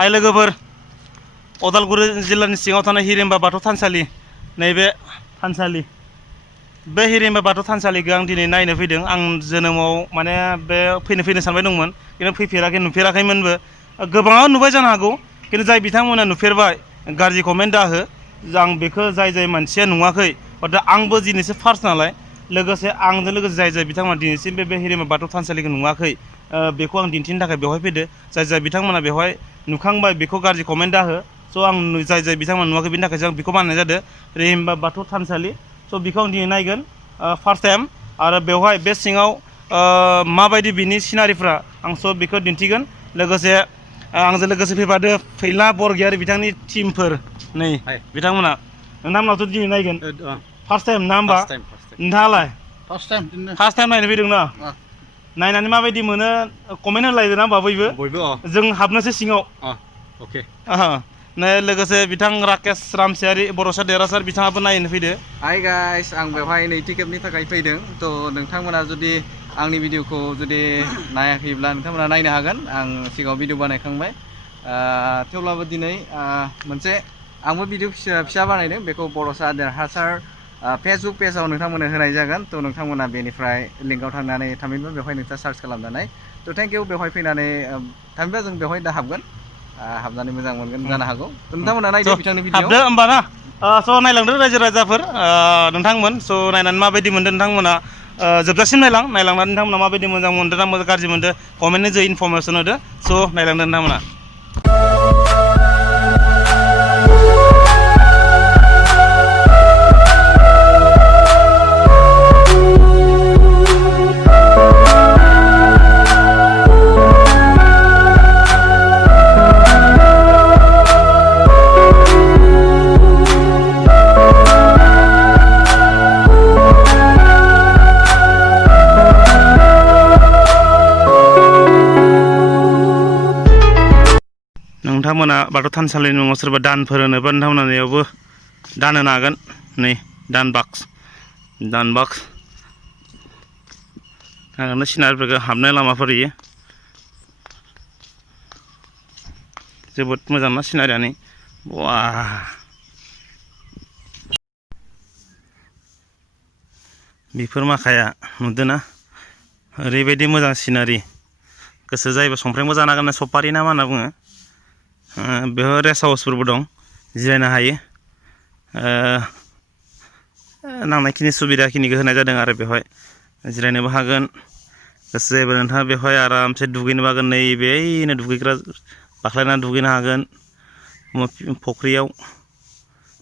हाय लोगोफोर उदालगुरि जिल्लानि सिङाव थानाय हिरिम्बा बाथौ थानसालि नैबे थानसालि बे हिरिम्बा बाथौ थानसालिखौ आं दिनै नायनो फैदों आं जोनोमाव माने बे फैनो सानबाय दंमोन खिन्थु नुफेराखैमोनबो गोबाङा नुबाय जानो हागौ खिन्थु जाय बिथांमोना नुफेरबाय गाज्रि कमेन्ट दाहो आं बेखौ जाय मानसिया नुवाखै दा आंबो दिनैसो फार्स्ट नालाय लोगोसे आंजों लोगोसे जाय बिथांमोना दिनैसिम बे हिरिम्बा बाथौ थानसालिखौ नुवाखै बेखौ आं दिन्थिनो थाखाय बेवहाय फैदो जाय बिथांमोना बेवहाय नुखांबाय बेखौ गाज्रि कमेन्ट दाहो स' आं जाय बिथांमोना नुवाखै बेनि थाखाय आं बेखौ बानायनाय जादों हिरिम्बा बाथौ थानसालि स' बेखौ आं दिनै नायगोन फार्स्ट टाइम आरो बेवहाय बे सिङाव माबायदि बिनि सिनारिफ्रा आं स' बेखौ दिन्थिगोन लोगोसे आंजों लोगोसे फैफादो फैला बरगयारि बिथांनि टिमफोर नै बिथांमोना नोंथांमोनाथ' दिनै नायगोन फार्स्ट टाइम ना होमबा नोंथाङालाय फार्स्ट टाइम नायनो फैदों ना नायनानै माबायदि मोनो कमेन्ट होलायदो ना होमबा बयबो जों हाबनोसै सिङाव लोगोसे बिथां राकेश रामसियारि बर'सा देरहासार बिथाङाबो नायनो फैदो हाय गाइस आं बेवहाय नैथि खेबनि थाखाय फैदों थ' नोंथांमोना जुदि आंनि भिडिअखौ जुदि नायाखैब्ला नोंथांमोना नायनो हागोन आं सिगाङाव भिडिअ बानायखांबाय थेवब्लाबो दिनै मोनसे आंबो भिडिअ फिसा बानायदों बेखौ बर'सा देरहासार फेसबुक पेजाव नोंथांमोननो होनाय जागोन थ' नोंथांमोना बेनिफ्राय लिंकआव थांनानै थामहिनबा बेवहाय नोंथाङा सार्च खालामनानै थ' थेंक इउ बेवहाय फैनानै थामहिनबा जों बेवहाय दा हाबगोन हाबनानै मोजां मोनगोन जानो हागौ नोंथांमोना नायदो बिथांनि भिडिअ हाबदो होमबा ना स' नायलांदो रायजो राजाफोर नोंथांमोन स' नायनानै माबायदि मोनदों नोंथांमोना जोबजासिम नायलांनानै नोंथांमोना माबायदि मोजां मोनदों ना गाज्रि मोनदों कमेन्टनि जे इनफरमेसन होदो स' नायलांदो नोंथांमोना नोंथांमोना बाथौ थानसालिनि मुङाव सोरबा दानफोर होनोबा नोंथांमोनायावबो दान होनो हागोन नै दान बाक्स नायनानै सिनारिफोरखौ हाबनाय लामाफोर इयो जोबोद मोजां ना सिनारियानि वा बेफोर माखाया नुदों ना ओरैबायदि मोजां सिनारि गोसो जायोबा संफ्रेंबो जानो हागोन सफारि ना मा होनना बुङो बेवहाय रेस्ट हाउसफोरबो दं जिरायनो हायो नांनायखिनि सुबिदाखिनिखौ होनाय जादों आरो बेवहाय जिरायनोबो हागोन गोसो जायोबा नोंथाङा बेवहाय आरामसे दुगैनोबो हागोन नैबेनो दुगैग्रा बाख्लायनानै दुगैनो हागोन फुख्रियाव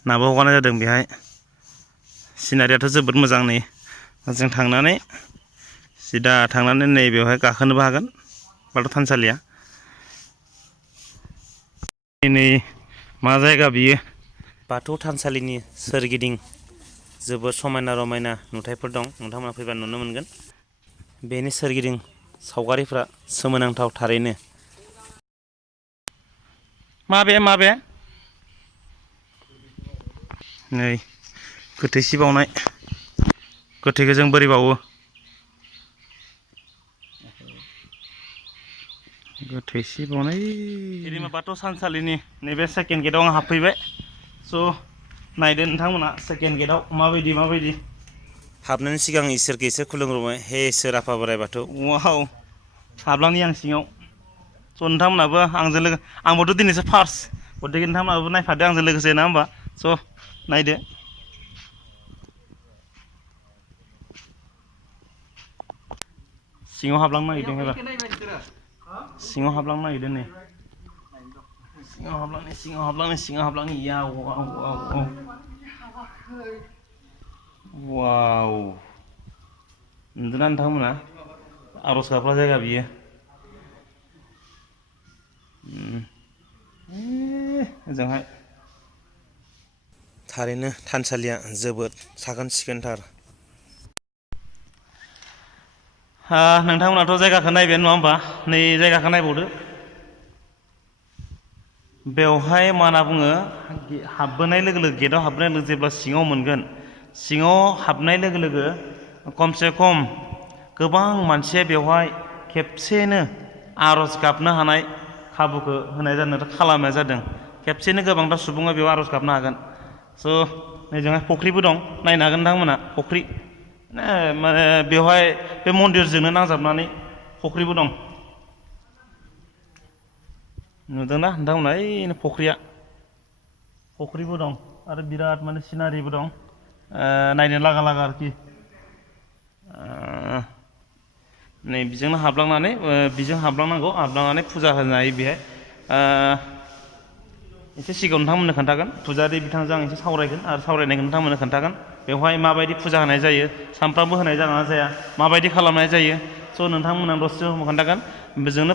नाबो हगारनाय जादों बेहाय सिनारियाथ' जोबोद मोजां नै जों थांनानै सिदा थांनानै नै बेवहाय गाखोनोबो हागोन बाथौ थानसालिया नै मा जायगा बियो बाथौ थानसालिनि सोरगिदिं जोबोद समायना रमायना नुथायफोर दं नोंथांमोना फैबा नुनो मोनगोन बेनि सोरगिदिं सावगारिफ्रा सोमोनांथाव थारैनो माबे नै गोथै सि बावनाय गोथैखौ जों बोरै बावो गोथै सि बावनाय हिरिम्बा बाथौ थानसालिनि नैबे सेकेन्ड गेटआव आं हाबफैबाय स' नायदो नोंथांमोना सेकेन्ड गेटआव माबायदि हाबनायनि सिगां इसोरखौ एसे खुलुमग्रोबाय हे इसोर आफा बोराइ बाथौ वाव हाबलांनि आं सिङाव स' नोंथांमोनाबो आंजों लोगो आंबोथ' दिनैसो फार्स्ट गतिके नोंथांमोनाबो नायफादो आंजों लोगोसे ना होमबा स' नायदो सिङाव हाबलांनो नागिरदों एबार सिङाव हाबलांनो नागिरदों नै सिङाव हाबलांनो या वाव नुदोंना नोंथांमोना आर'ज गाबग्रा जायगा बियो ओजोंहाय थारैनो थानसालिया जोबोद साखोन सिखोनथार नोंथांमोनाथ' जायगाखौ नायबाय नङा होमबा नै जायगाखौ नायबावदो बेवहाय मा होनना बुङो हाबबोनाय लोगो लोगो गेटआव हाबनाय लोगो जेब्ला सिङाव मोनगोन सिङाव हाबनाय लोगो लोगो खमसे खम गोबां मानसिया बेवहाय खेबसेनो आर'ज गाबनो हानाय खाबुखौ होनाय जादों खालामनाय जादों खेबसेनो गोबांथार सुबुङा बेयाव आर'ज गाबनो हागोन स' नैजोंहाय फुख्रिबो दं नायनो हागोन नोंथांमोना फुख्रि माने बेवहाय बे मन्दिरजोंनो नांजाबनानै फुख्रिबो दं नुदोंना नोंथांमोना ओइ फुख्रिबो दं आरो बिराद माने सिनारिबो दं नायनो लागा आरोखि नै बिजोंनो हाबलांनानै बिजों हाबलांनांगौ हाबलांनानै फुजा होनो हायो बेहाय एसे सिगाङाव नोंथांमोननो खोन्थागोन फुजारि बिथांजों आं एसे सावरायगोन आरो सावरायनायखौ नोंथांमोननो खोन्थागोन बेवहाय माबायदि फुजा होनाय जायो सानफ्रामबो होनाय जागोन ना जाया माबायदि खालामनाय जायो स' नोंथांमोना दसे समाव खोन्थागोन बेजोंनो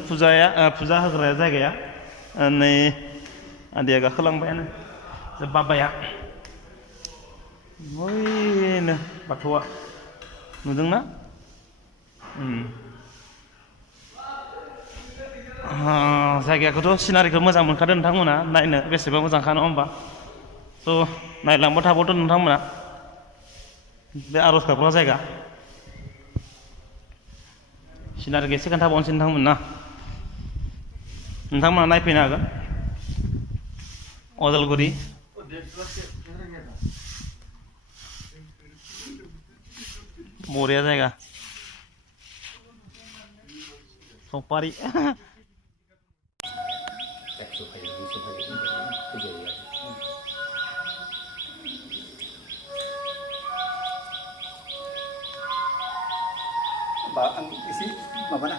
फुजा होग्रा जायगाया नै आदैया गाखोलांबायानो बाबाया बैनो बाथौआ नुदोंना जायगाखौथ' सिनारिखौ मोजां मोनखादों नोंथांमोना नायनो बेसेबा मोजांखा नङा होमबा स' नायलांबाय थाबावदो नोंथांमोना बे आर'ज गाबग्रा जायगा सिनारिखौ एसे खोन्थाबावनोसै नोंथांमोना नायफैनो हागोन उदालगुरि बरिया जायगा सपारि आं एसे माबाना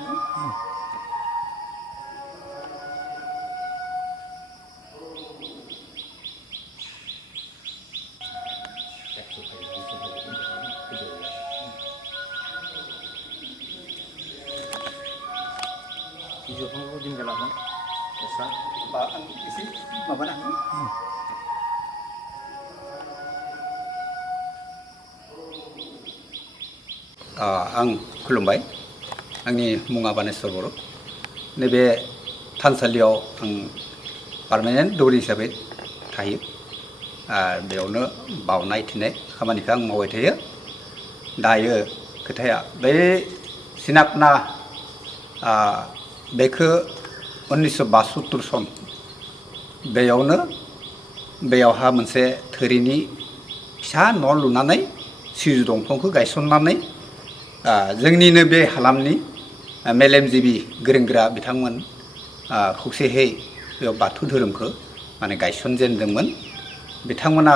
भिडिअखौ दिन गलामोन आं एसे माबाना आं खुलुमबाय आंनि मुङा बानेस्वर बर' नैबे थानसालियाव आं पार्मानेन्ट दौरि हिसाबै थायो बेयावनो बावनाय थिनाय खामानिखौ आं मावबाय थायो दायो खोथाया बे सिनापना बेखौ 1972 सन बेयावहा मोनसे थोरिनि फिसा न' लुनानै सिजु दंफांखौ गायसननानै जोंनिनो बे हालामनि मेलेमजिबि गोरों गोरा बिथांमोन खौसेयै बेयाव बाथौ धोरोमखौ माने गायसनजेनदोंमोन बिथांमोना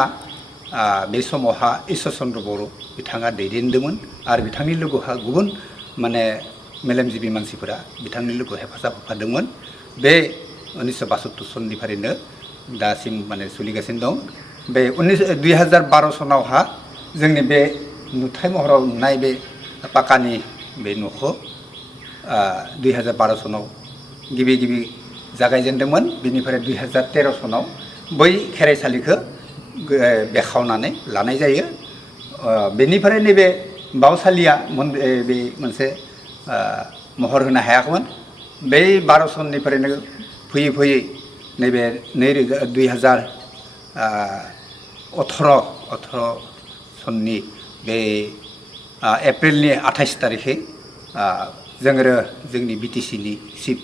बे समावहा इसोर चन्द्र बर' बिथाङा दैदेनदोंमोन आरो बिथांनि लोगोहा गुबुन माने मेलेमजिबि मानसिफोरा बिथांनि लोगो हेफाजाब होफादोंमोन बे 1972 सननिफ्रायनो दासिम माने सोलिगासिनो दं बे 2012 सनावहा जोंनि बे नुथाय महराव नुनाय बे पाकानि बे न'खौ 2012 सनाव गिबि जागायजेनदोंमोन बिनिफ्राय 2013 सनाव बै खेराइसालिखौ बेखावनानै लानाय जायो बेनिफ्राय नैबे बावसालिया बे मोनसे महर होनो हायाखैमोन बै 12 सननिफ्रायनो फैयै नैबे 2018 सननि बे एप्रिलनि 28 तारिखै जोंनि बिटिसिनि चिफ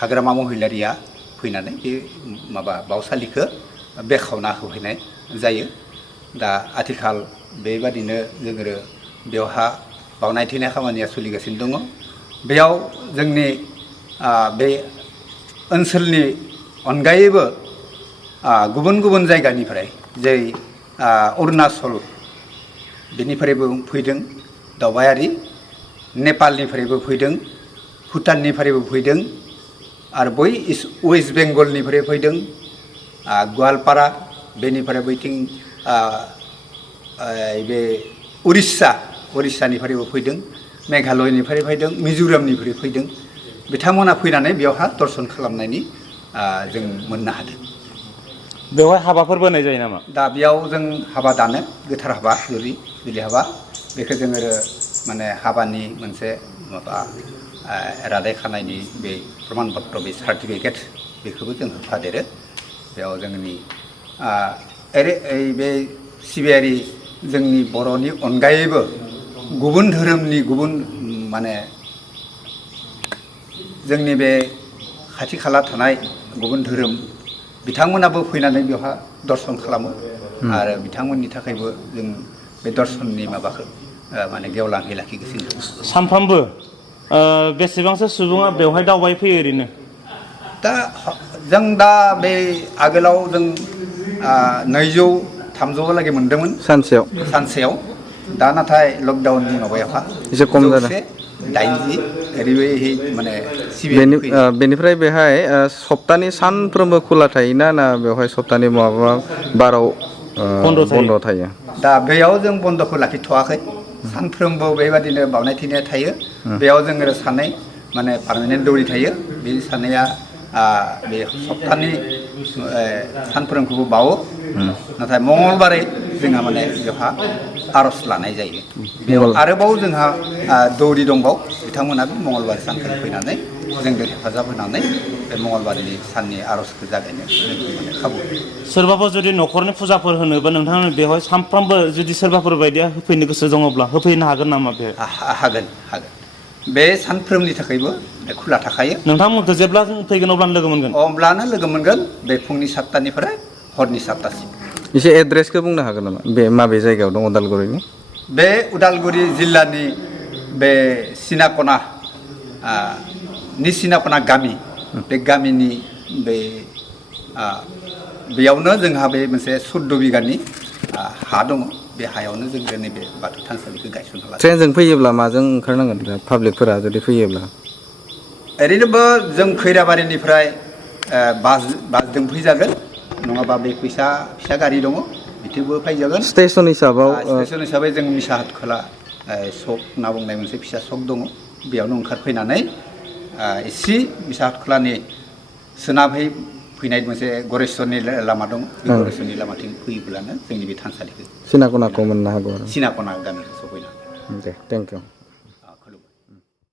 हाग्रामा महिलारिया फैनानै बे माबा बावसालिखौ बेखावना होफैनाय जायो दा आथिखाल बेबादिनो बेवहा बावनाय थैनाय खामानिया सोलिगासिनो दङ बेयाव जोंनि बे ओनसोलनि अनगायैबो गुबुन जायगानिफ्राय जेरै अरुणाचल बेनिफ्रायबो फैदों दावबायारि नेपालनिफ्रायबो फैदों भुटाननिफ्रायबो फैदों आरो बै वेस्ट बेंगलनिफ्राय फैदों गवालपारा बेनिफ्राय बैथिं बे उरिष्यानिफ्रायबो फैदों मेघालयनिफ्राय फैदों मिज'रामनिफ्राय फैदों बिथांमोना फैनानै बेवहा दर्शन खालामनायनि जों मोननो हादों बेवहाय हाबाफोरबो होनाय जायो नामा दा बेयाव जों हाबा दानो गोथार हाबा जुलि हाबा बेखौ जोङो माने हाबानि मोनसे माबा रादाय खानायनि बे प्रमान पत्र बे सार्टिफिकेट बेखौबो जों होफादेरो बेयाव जोंनि बे सिबियारि जोंनि बर'नि अनगायैबो गुबुन धोरोमनि गुबुन माने जोंनि बे खाथि खाला थानाय गुबुन धोरोम बिथांमोनाबो फैनानै बेवहा दर्शन खालामो आरो बिथांमोननि थाखायबो जों बे दर्शननि माबाखौ माने गेवलाङै लाखिगासिनो दं। सानफ्रामबो बेसेबांसो सुबुङा बेवहाय दावबाय फैयो ओरैनो? दा जों दा बे आगोलाव जों 200-300 मोनदोंमोन सानसेयाव दा नाथाय लकडाउननि माबायावहा एसे खम जादों। 80 ओरैबायदि माने बेनिफ्राय बेहाय सप्तानि सानफ्रोमबो खुला थायोना ना बेवहाय सप्तानि माबा बाराव बन्द थायो? दा बेयाव जों बन्द'खौ लाखिथ'वाखै सानफ्रोमबो बेबादिनो बावनाय थिनाय थायो। बेयाव जोङो सानै माने पार्मानेन्ट दौरि थायो बे सानैया बे सप्तानि सानफ्रोमखौबो बावो नाथाय मंगलबारै जोंहा माने बेवहा आर'ज लानाय जायो। बेयाव आरोबाव जोंहा दौरि दंबावो बिथांमोना बे मंगलबार सानखालि फैनानै जोंजों हेफाजाब होनानै बे मंगलबारनि साननि आर'जखौ जागायनो माने खाबु होयो। सोरबाफोर जुदि न'खरनि फुजाफोर होनोबा नोंथांमोन बेवहाय सानफ्रामबो जुदि सोरबाफोर बायदिया होफैनो गोसो दङब्ला होफैनो हागोन नामा बे? हागोन बे सानफ्रोमनि थाखायबो खुला थाखायो। नोंथांमोनखौ जेब्ला फैगोन अब्लानो लोगो मोनगोन? अब्लानो लोगो मोनगोन बे फुंनि 7टानिफ्राय हरनि 7टासिम। एसे एड्रेसखौ बुंनो हागोन नामा बे माबे जायगायाव दं उदालगुरिनि? बे उदालगुरि जिल्लानि बे सिनाखना गामि बे गामिनि बे बेयावनो जोंहा बे मोनसे 14 बिगानि हा दङ। बे हायावनो जों दिनै बे बाथौ थानसालिखौ गायसनना लादों। ट्रेनजों फैयोब्ला माजों ओंखारनांगोन पाब्लिकफोरा जुदि फैयोब्ला? ओरैनोबो जों खैराबारिनिफ्राय बासजों फैजागोन नङाबा बे फिसा गारि दङ बिथिंबो फैजागोन। स्टेसन हिसाबै जों मिसाहात खोला सक होनना बुंनाय मोनसे फिसा सक दङ बेयावनो ओंखारफैनानै एसे मिसाहात खोलानि सोनाबहै फैनाय मोनसे गरेस्वरनि लामा दङ बे गरेस्वरनि लामाथिं फैयोब्लानो जोंनि बे थानसालिखौ सिनाखनाखौ मोननो हागौ आरो सिनाखना गामिखौ सफैनो हागोन। दे थेंक इउ।